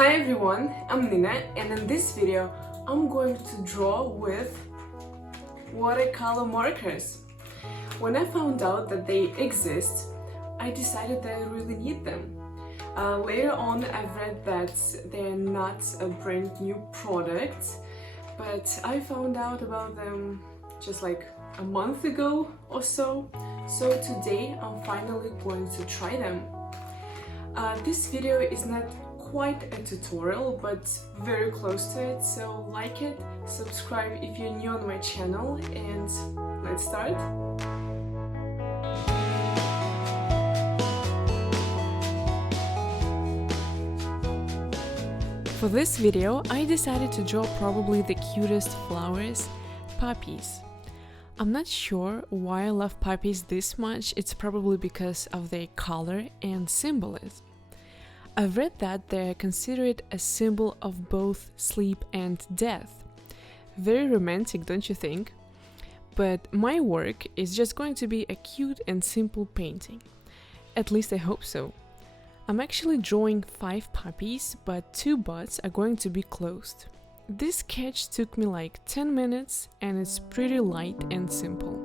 Hi everyone, I'm Nina, and in this video I'm going to draw with watercolor markers. When I found out that they exist, I decided that I really need them. Later on I've read that they're not a brand new product, but I found out about them just like a month ago or so. So today I'm finally going to try them. This video is not quite a tutorial, but very close to it, so like it, subscribe if you're new on my channel, and let's start. For this video, I decided to draw probably the cutest flowers, poppies. I'm not sure why I love poppies this much. It's probably because of their color and symbolism. I've read that they're considered a symbol of both sleep and death. Very romantic, don't you think? But my work is just going to be a cute and simple painting. At least I hope so. I'm actually drawing 5 poppies, but 2 buds are going to be closed. This sketch took me like 10 minutes and it's pretty light and simple.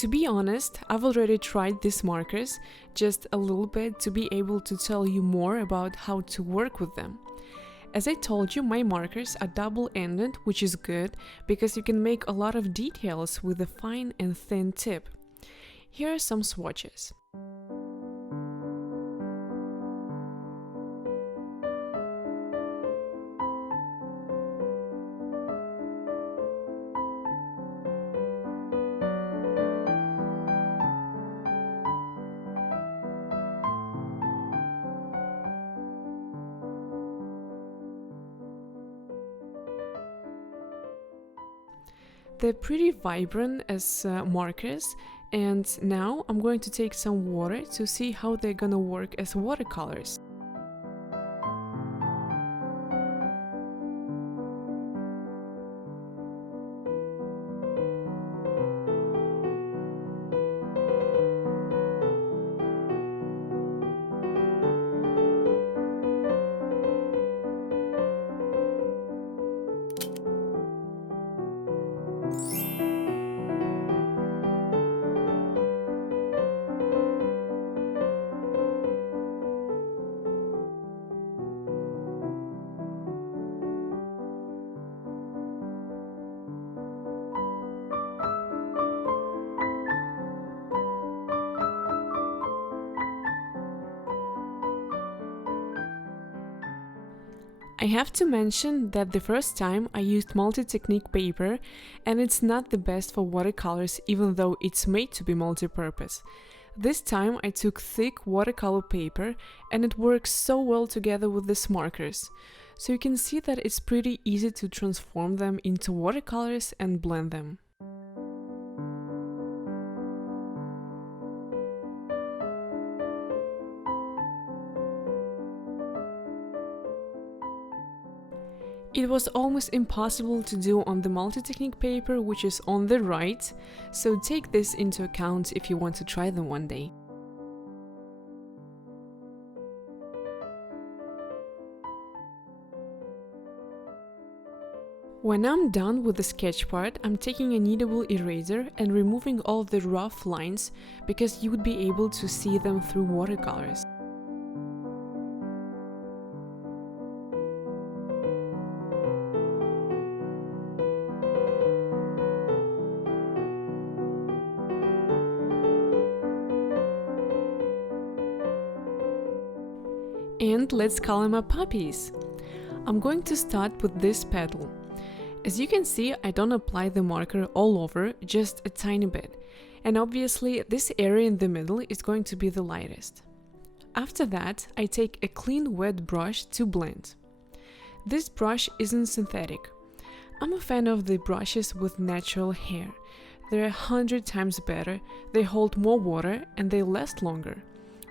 To be honest, I've already tried these markers just a little bit to be able to tell you more about how to work with them. As I told you, my markers are double-ended, which is good because you can make a lot of details with a fine and thin tip. Here are some swatches. They're pretty vibrant as markers, and now I'm going to take some water to see how they're gonna work as watercolors. I have to mention that the first time I used multi-technique paper, and it's not the best for watercolors even though it's made to be multi-purpose. This time I took thick watercolor paper and it works so well together with these markers. So you can see that it's pretty easy to transform them into watercolors and blend them. It was almost impossible to do on the multi-technique paper, which is on the right, so take this into account if you want to try them one day. When I'm done with the sketch part, I'm taking a kneadable eraser and removing all the rough lines because you would be able to see them through watercolors. And let's color my poppies. I'm going to start with this petal. As you can see, I don't apply the marker all over, just a tiny bit. And obviously, this area in the middle is going to be the lightest. After that, I take a clean wet brush to blend. This brush isn't synthetic. I'm a fan of the brushes with natural hair. They're 100 times better, they hold more water, and they last longer.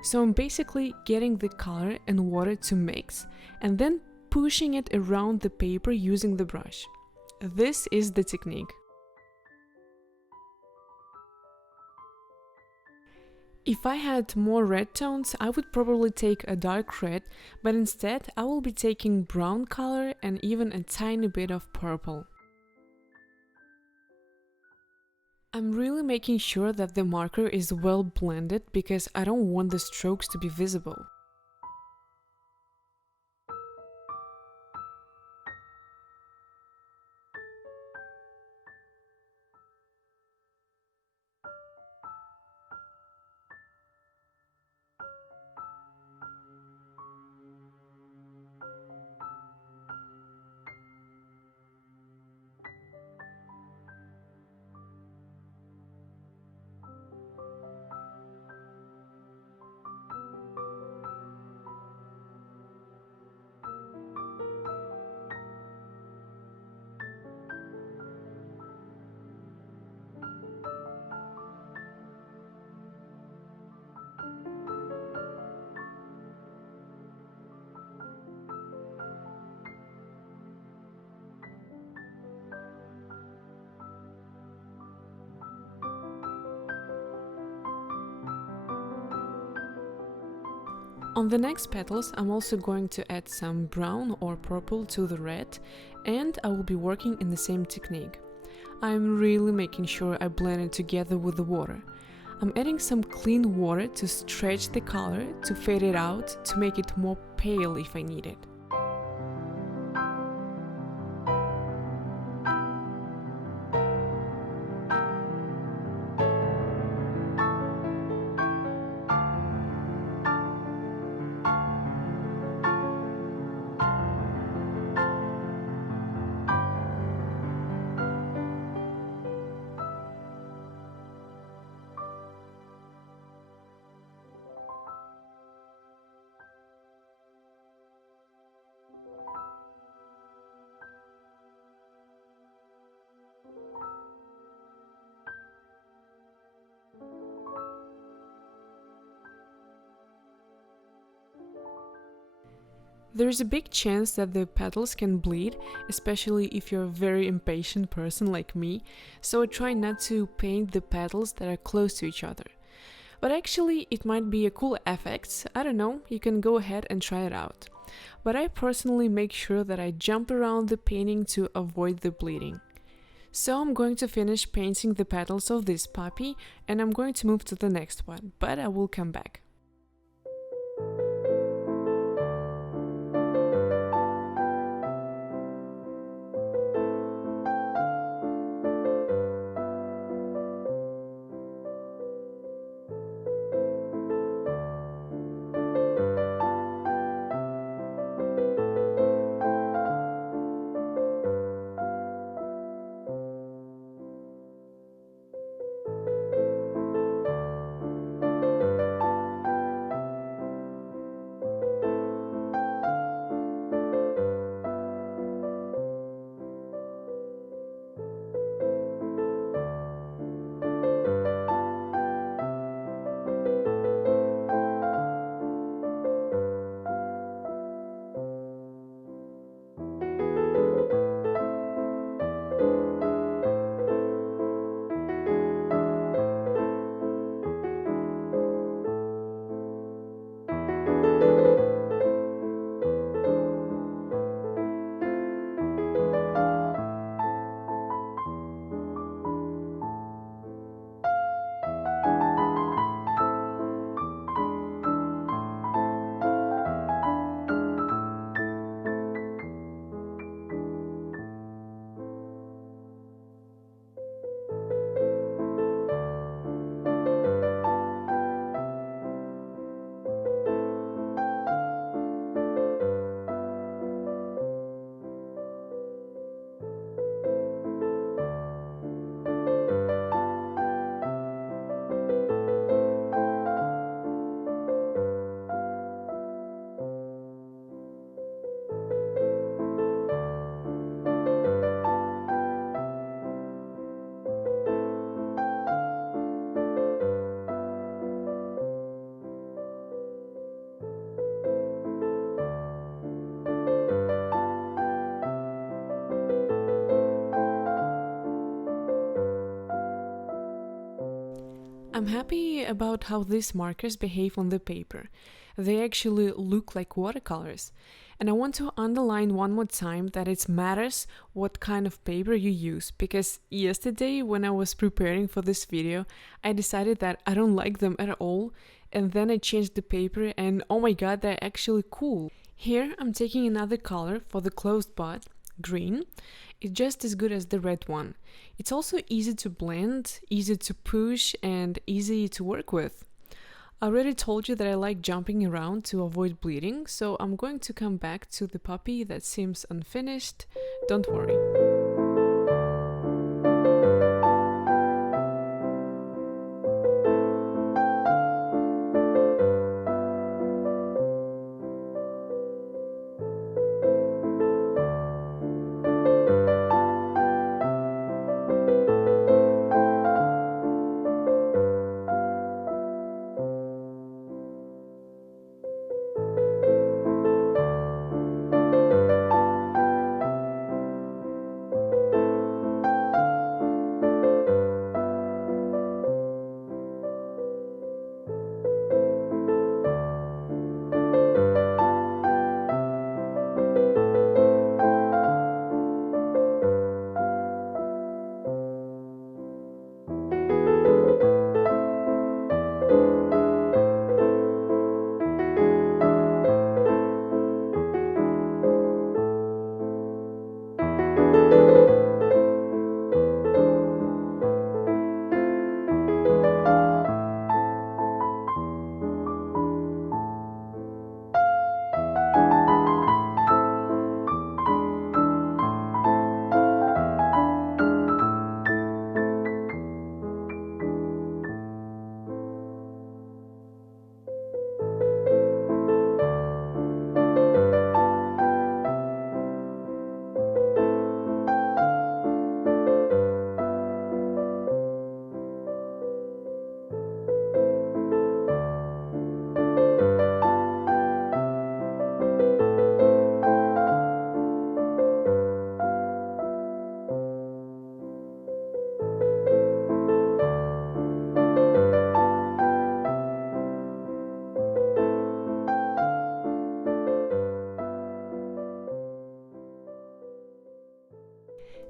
So I'm basically getting the color and water to mix, and then pushing it around the paper using the brush. This is the technique. If I had more red tones, I would probably take a dark red, but instead I will be taking brown color and even a tiny bit of purple. I'm really making sure that the marker is well blended because I don't want the strokes to be visible. On the next petals, I'm also going to add some brown or purple to the red, and I will be working in the same technique. I'm really making sure I blend it together with the water. I'm adding some clean water to stretch the color, to fade it out, to make it more pale if I need it. There's a big chance that the petals can bleed, especially if you're a very impatient person like me, so I try not to paint the petals that are close to each other. But actually, it might be a cool effect, I don't know, you can go ahead and try it out. But I personally make sure that I jump around the painting to avoid the bleeding. So I'm going to finish painting the petals of this poppy, and I'm going to move to the next one, but I will come back. I'm happy about how these markers behave on the paper. They actually look like watercolors. And I want to underline one more time that it matters what kind of paper you use, because yesterday when I was preparing for this video, I decided that I don't like them at all, and then I changed the paper and oh my god, they're actually cool. Here I'm taking another color for the closed bud, green. It's just as good as the red one. It's also easy to blend, easy to push, and easy to work with. I already told you that I like jumping around to avoid bleeding, so I'm going to come back to the puppy that seems unfinished. Don't worry.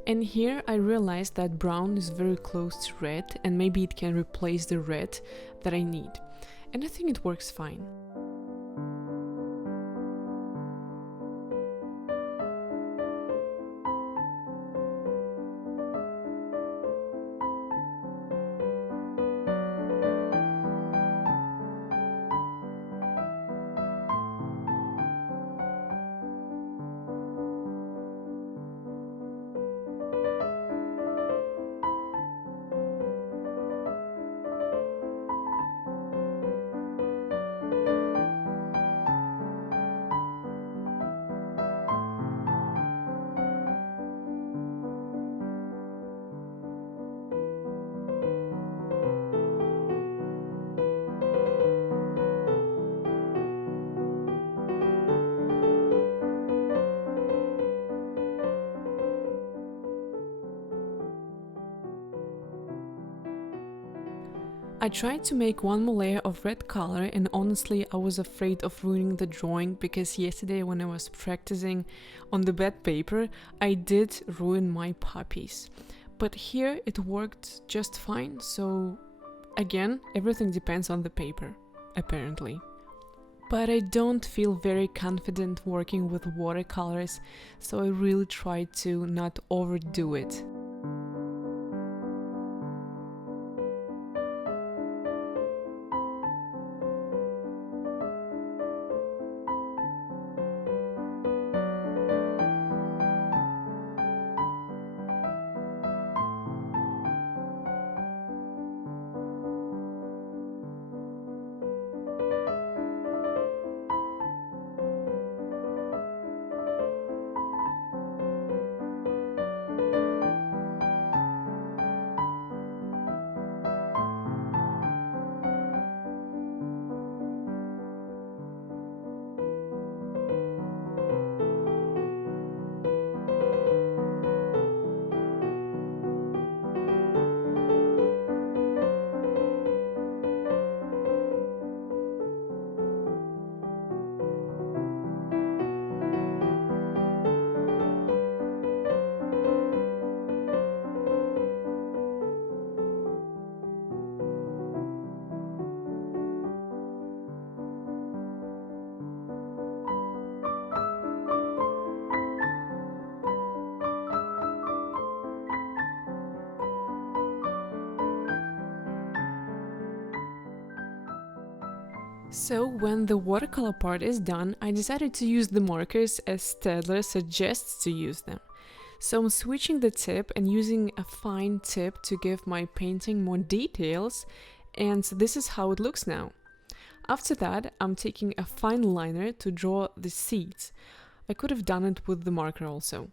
And here I realized that brown is very close to red and maybe it can replace the red that I need. And I think it works fine. I tried to make one more layer of red color, and honestly I was afraid of ruining the drawing because yesterday when I was practicing on the bed paper I did ruin my puppies. But here it worked just fine, so again everything depends on the paper, apparently. But I don't feel very confident working with watercolors, so I really tried to not overdo it. So when the watercolor part is done, I decided to use the markers as Stadler suggests to use them. So I'm switching the tip and using a fine tip to give my painting more details, and this is how it looks now. After that, I'm taking a fine liner to draw the seeds. I could have done it with the marker also.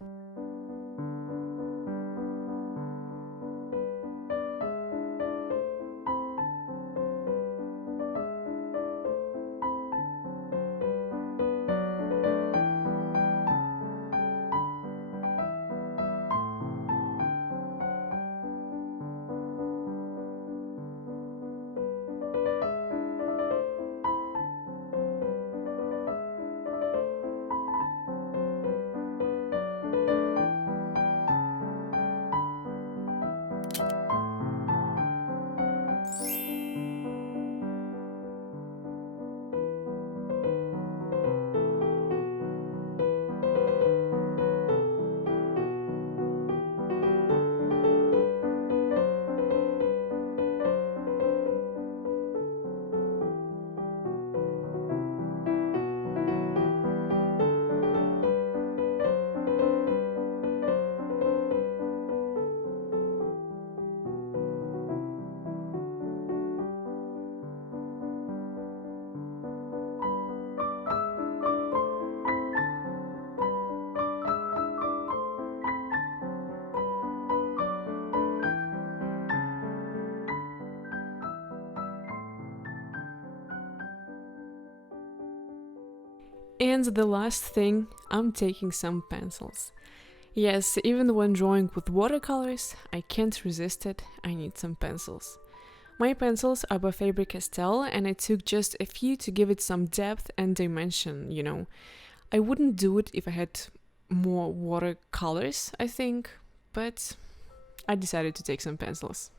And the last thing, I'm taking some pencils. Yes, even when drawing with watercolors, I can't resist it, I need some pencils. My pencils are by Faber-Castell, and I took just a few to give it some depth and dimension, you know. I wouldn't do it if I had more watercolors, I think, but I decided to take some pencils.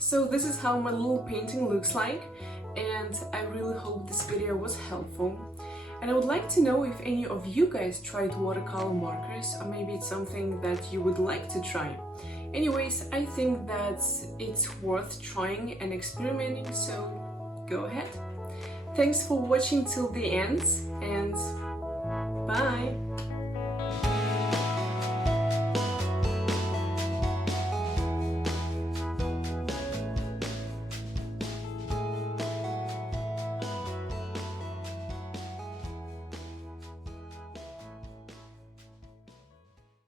So this is how my little painting looks like, and I really hope this video was helpful. And I would like to know if any of you guys tried watercolor markers, or maybe it's something that you would like to try. Anyways, I think that it's worth trying and experimenting, so go ahead. Thanks for watching till the end, and bye!